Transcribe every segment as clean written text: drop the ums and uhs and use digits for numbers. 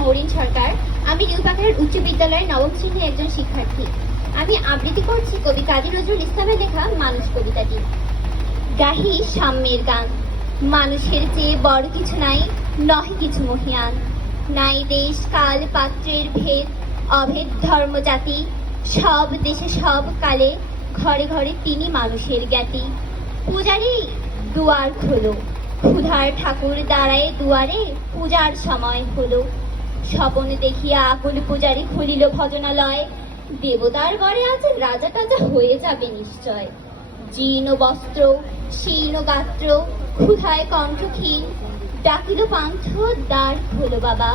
মৌরিন সরকার। আমি নিউপাখার উচ্চ বিদ্যালয়ের নবম শ্রেণীর একজন শিক্ষার্থী। আমি আবৃত্তি করছি কবি কাজী নজরুল ইসলামের লেখা মানুষ কবিতাটি। গাহি সাম্যের গান। মানুষের চেয়ে বড় কিছু নাই, নহে কিছু মহিয়ান। নাই দেশ কাল পাত্রের ভেদ, অভেদ ধর্ম জাতি। সব দেশে সব কালে, ঘরে ঘরে তিনি মানুষের জ্ঞাতি। পূজারি দুয়ার খোলো, ক্ষুধার ঠাকুর দাঁড়ায় দুয়ারে, পূজার সময় হলো। স্বপন দেখিয়া আকুল পূজারি খুলিল ভজনালয়। দেবতার ঘরে আজ রাজা টাজা হয়ে যাবে নিশ্চয়। জীর্ণ বস্ত্র, শীর্ণ গাত্র, ক্ষুধায় কণ্ঠক্ষীণ। ডাকিল পান্থ, দ্বার খোলো বাবা,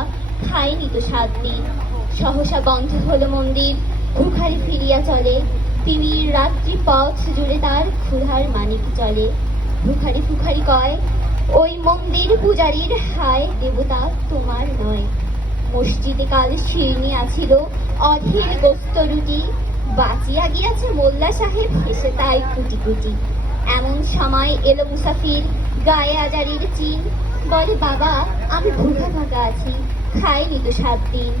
খায়নি তো 7 দিন। সহসা বন্ধ হলো মন্দির, ভিখারি ফিরিয়া চলে। তিমির রাত্রি পথ জুড়ে তার ক্ষুধার মানিক চলে। ভিখারি ভিখারি কয়, ওই মন্দির পূজারীর হায় দেবতা তোমার নয়। মসজিদে কাল শিরনি আছিল, অধীর গোস্ত রুটি। বাঁচিয়া গিয়াছে মোল্লা সাহেব, হেসে তাই কুটি কুটি। এমন সময় এলো মুসাফির, গায়ে আজারির চিন। বলে বাবা আমি ভুখা ভাগা আছি, খাইনি তো 7 দিন।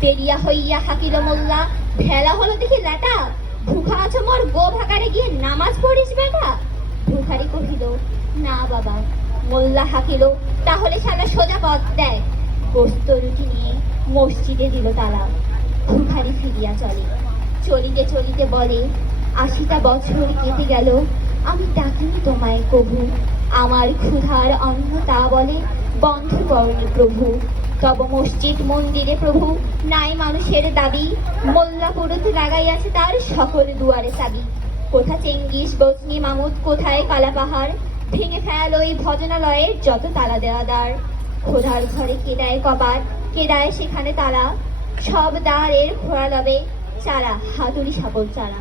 পেরিয়া হইয়া হাকিল মোল্লা, ভেলা হলো দেখি ল্যাটা। ভুখা আছো মোর গো ভাগারে গিয়ে নামাজ পড়িস বেটা। ভিখারি কহিল, না বাবা। মোল্লা হাকিল, তাহলে শালা সোজা পথ দেয়। গোস্ত রুটি নিয়ে মসজিদে দিল তালা। ভিখারি ফিরিয়া চলে। চলিতে চলিতে বলে, 80টা বছর কেটে গেল, আমি ডাকিনি তোমায় কভু। আমার ক্ষুধার অন্ন তা বলে, বন্ধ করনি প্রভু। তব মসজিদ মন্দিরে প্রভু, নাই মানুষের দাবি। মোল্লা পুরুত লাগাইয়াছে তার সকল দুয়ারে চাবি। কোথা চেঙ্গিস গজনি মামুদ, কোথায় কালা পাহাড়। ভেঙে ফেল ওই ভজনালয়ের যত তালা দেওয়া দ্বার। খোদার ঘরে কেদায় কপাট, কেদায় সেখানে তালা। সব দ্বারের খোলা লবে চারা, হাতুড়ি সাপল চারা।